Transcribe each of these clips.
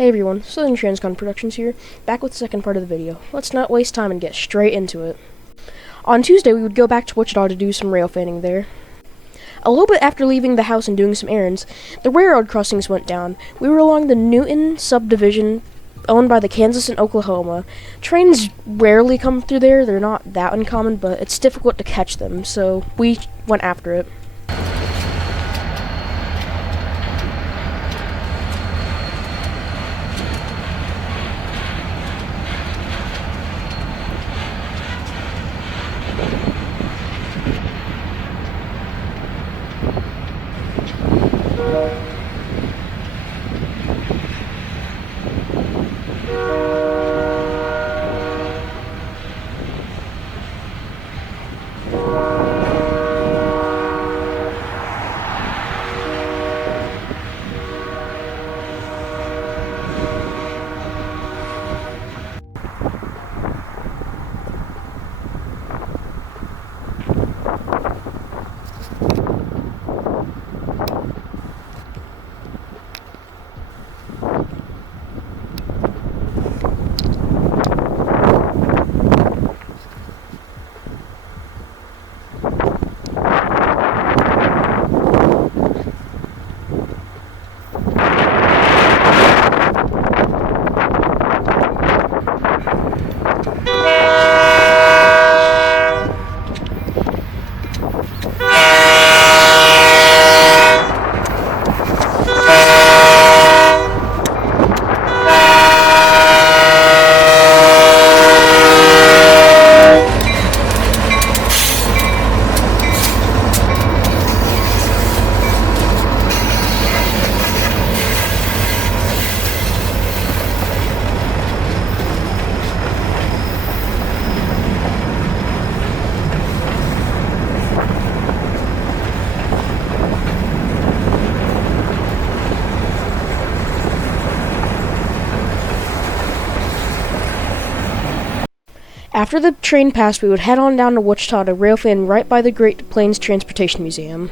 Hey everyone, Southern Transcon Productions here, back with the second part of the video. Let's not waste time and get straight into it. On Tuesday, we would go back to Wichita to do some rail fanning there. A little bit after leaving the house and doing some errands, the railroad crossings went down. We were along the Newton subdivision owned by the Kansas and Oklahoma. Trains rarely come through there, they're not that uncommon, but it's difficult to catch them, so we went after it. After the train passed, we would head on down to Wichita to rail fan right by the Great Plains Transportation Museum.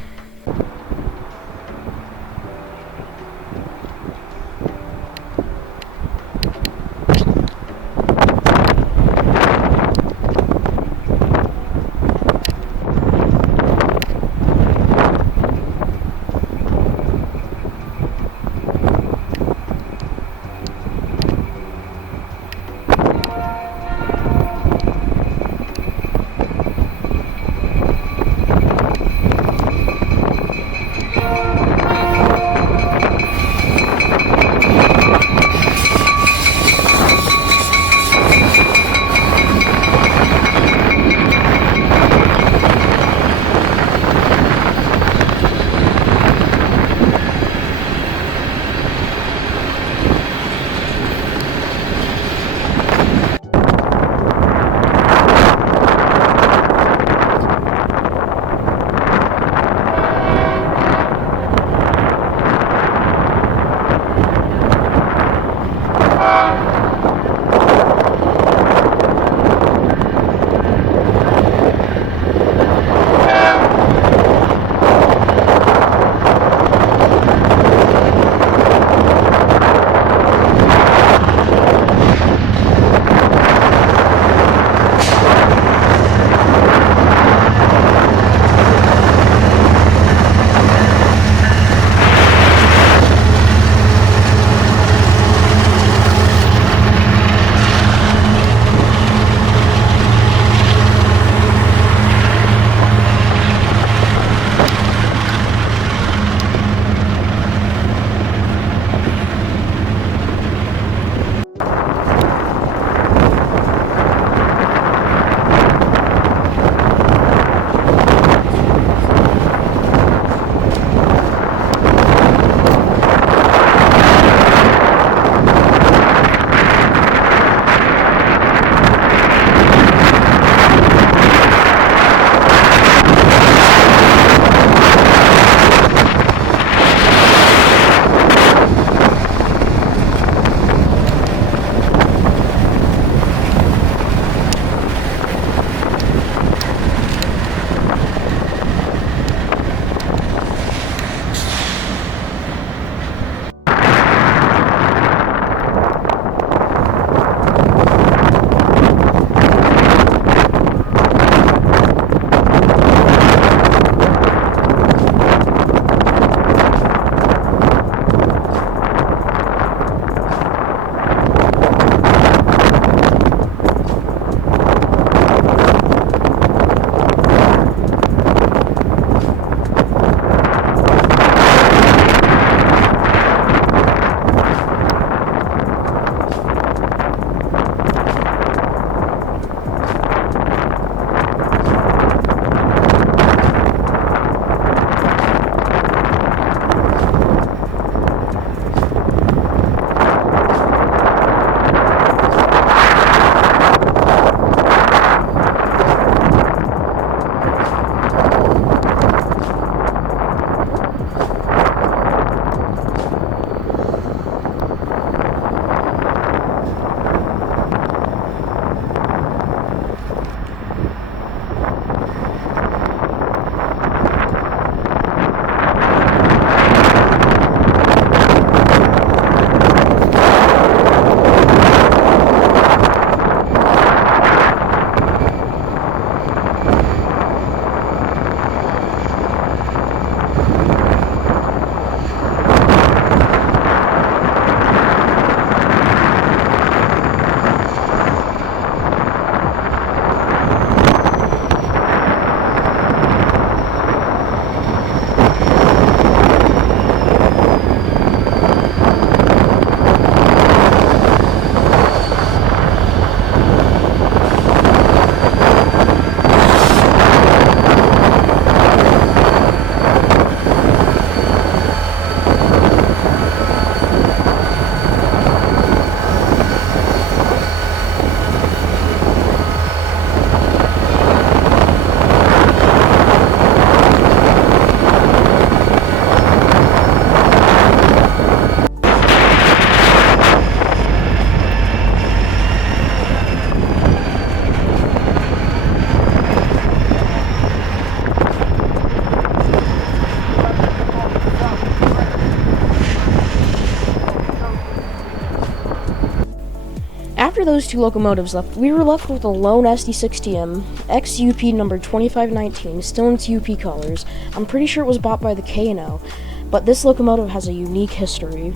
After those two locomotives left, we were left with a lone SD60M, XUP number 2519, still in its UP colors. I'm pretty sure it was bought by the K&L, but this locomotive has a unique history.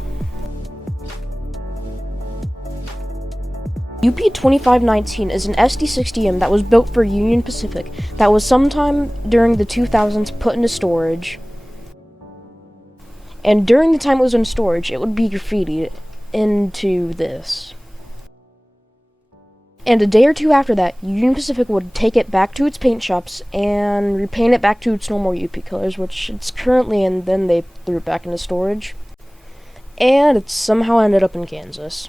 UP 2519 is an SD60M that was built for Union Pacific that was sometime during the 2000s put into storage. And during the time it was in storage, it would be graffitied into this. And a day or two after that, Union Pacific would take it back to its paint shops and repaint it back to its normal UP colors, which it's currently in, then they threw it back into storage. And it somehow ended up in Kansas.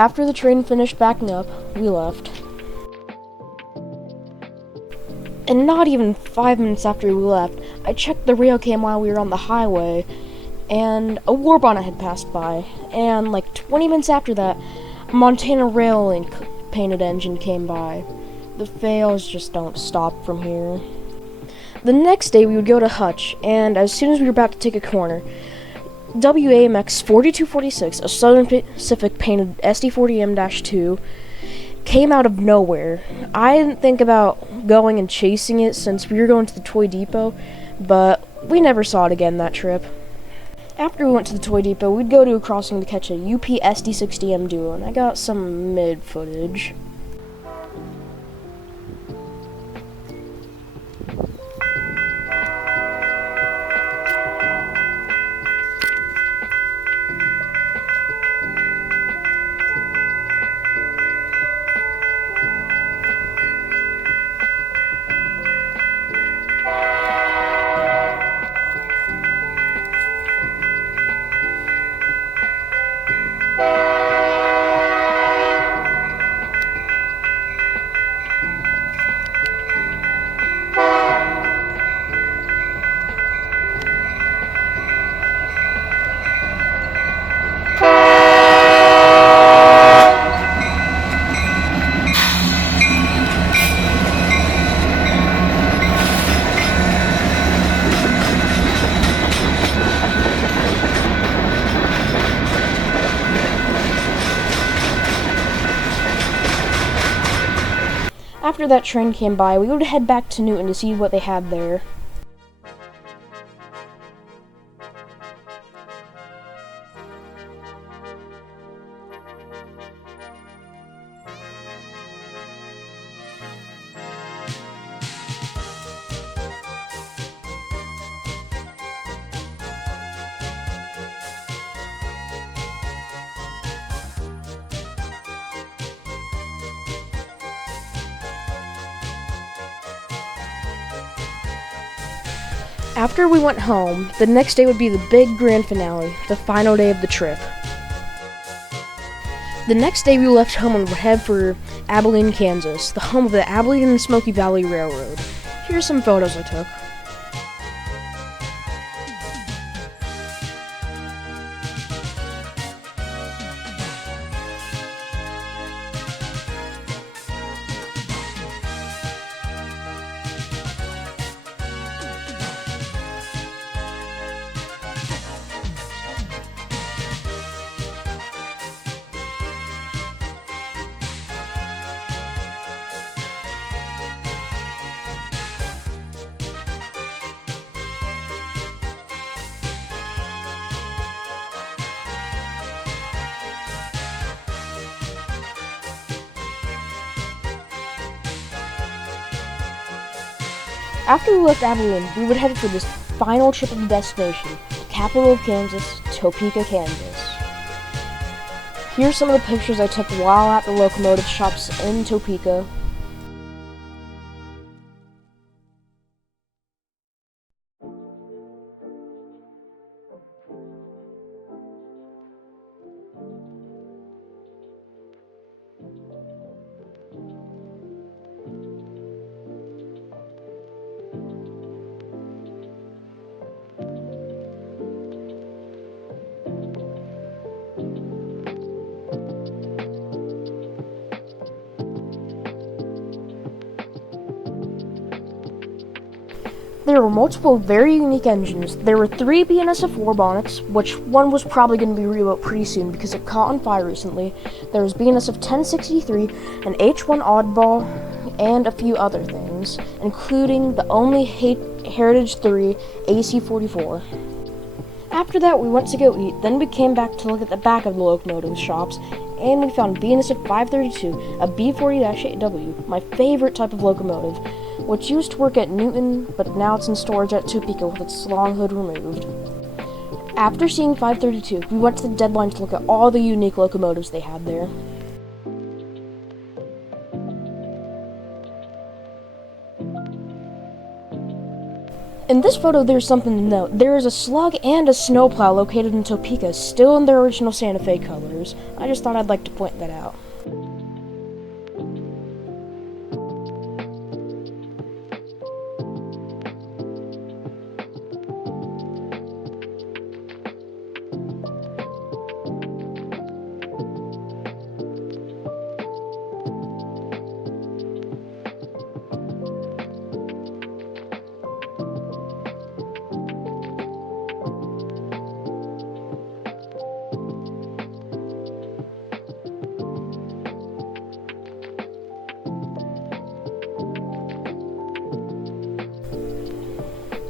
After the train finished backing up, we left. And not even 5 minutes after we left, I checked the rail cam while we were on the highway, and a war bonnet had passed by. And like 20 minutes after that, a Montana Rail Link painted engine came by. The fails just don't stop from here. The next day we would go to Hutch, and as soon as we were about to take a corner, WAMX 4246, a Southern Pacific painted SD40M-2, came out of nowhere. I didn't think about going and chasing it since we were going to the Toy Depot, but we never saw it again that trip. After we went to the Toy Depot, we'd go to a crossing to catch a UP SD60M Duo, and I got some mid footage. After that train came by, we would head back to Newton to see what they had there. After we went home, the next day would be the big grand finale, the final day of the trip. The next day we left home and would head for Abilene, Kansas, the home of the Abilene and Smoky Valley Railroad. Here's some photos I took. After we left Abilene, we would head for this final trip of the destination, the capital of Kansas, Topeka, Kansas. Here's some of the pictures I took while at the locomotive shops in Topeka. There were multiple very unique engines. There were 3 BNSF-4 bonnets, which one was probably going to be rebuilt pretty soon because it caught on fire recently. There was BNSF 1063, an H1 oddball, and a few other things, including the only Heritage 3 AC-44. After that, we went to go eat, then we came back to look at the back of the locomotive shops, and we found BNSF 532, a B40-8W, my favorite type of locomotive, which used to work at Newton, but now it's in storage at Topeka with its long hood removed. After seeing 532, we went to the deadline to look at all the unique locomotives they had there. In this photo, there's something to note. There is a slug and a snowplow located in Topeka, still in their original Santa Fe colors. I just thought I'd like to point that out.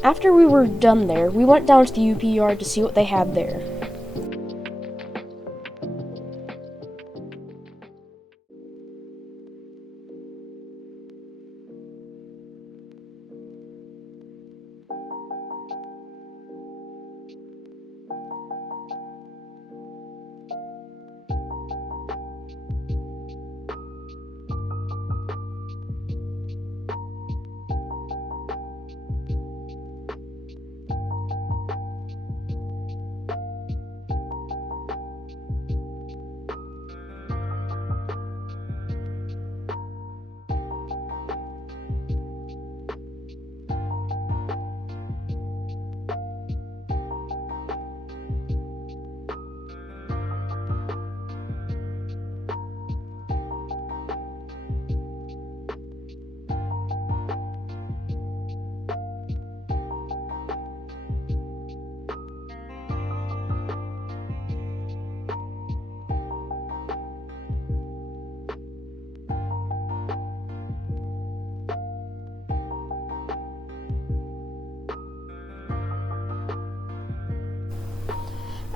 After we were done there, we went down to the UP yard to see what they had there.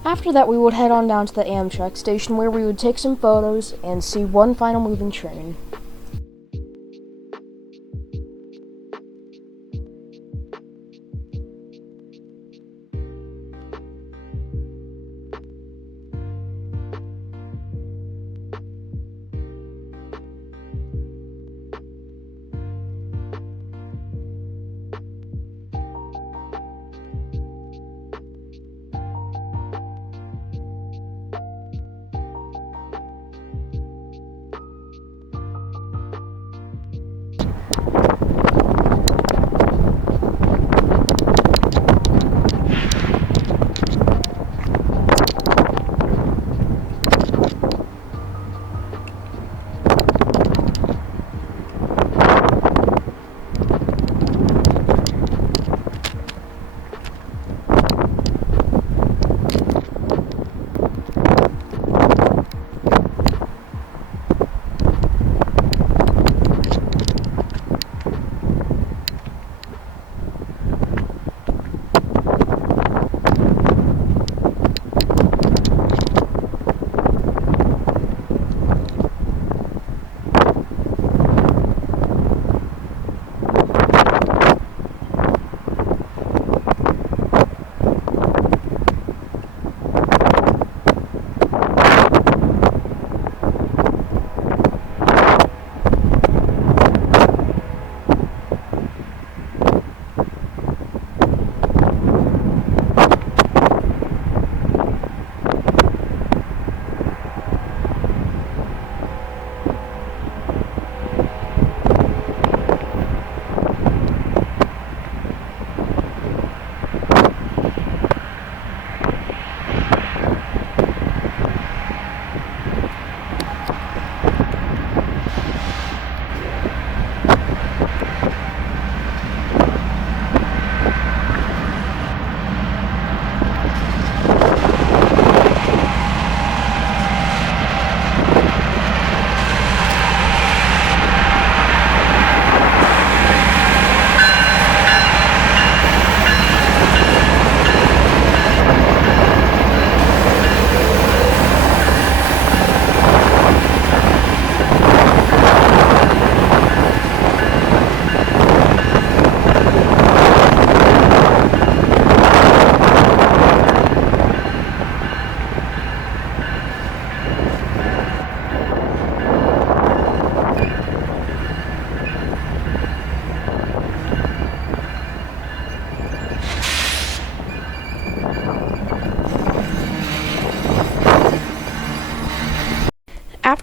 After that, we would head on down to the Amtrak station where we would take some photos and see one final moving train.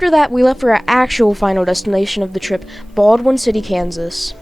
After that, we left for our actual final destination of the trip, Baldwin City, Kansas.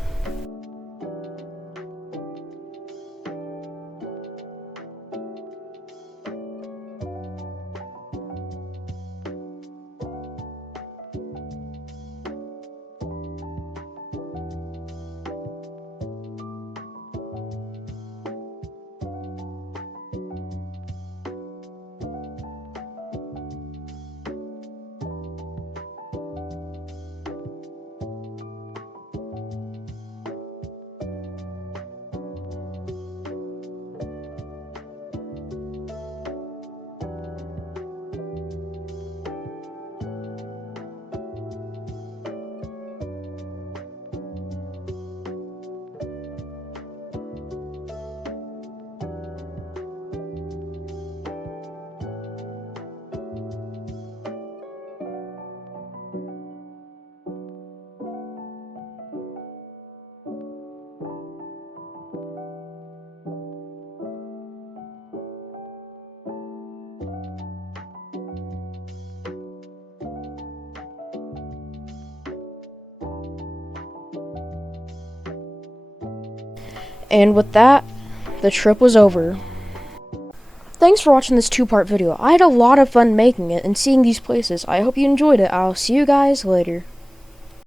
And with that, the trip was over. Thanks for watching this 2-part video. I had a lot of fun making it and seeing these places. I hope you enjoyed it. I'll see you guys later.